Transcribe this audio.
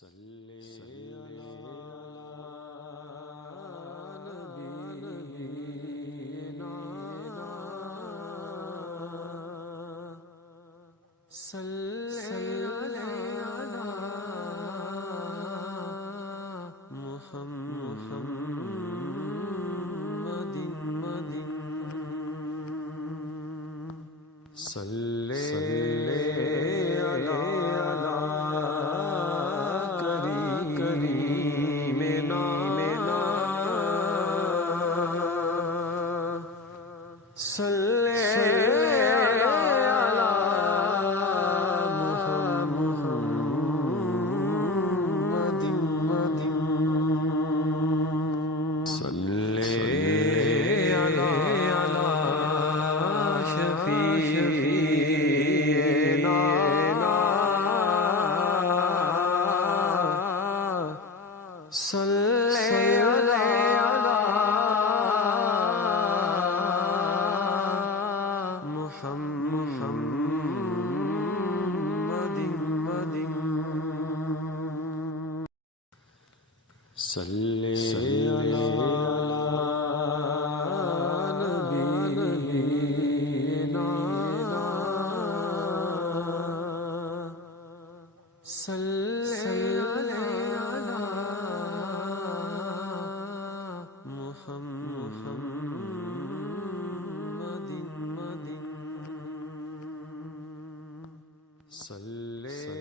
صلی علی نبینا صلی علی محمد صلی علی کریمنا صلی علی محمد صلی علی شفیعنا صلی علی محمد صلی علی نبینا صلی علی محمد صلی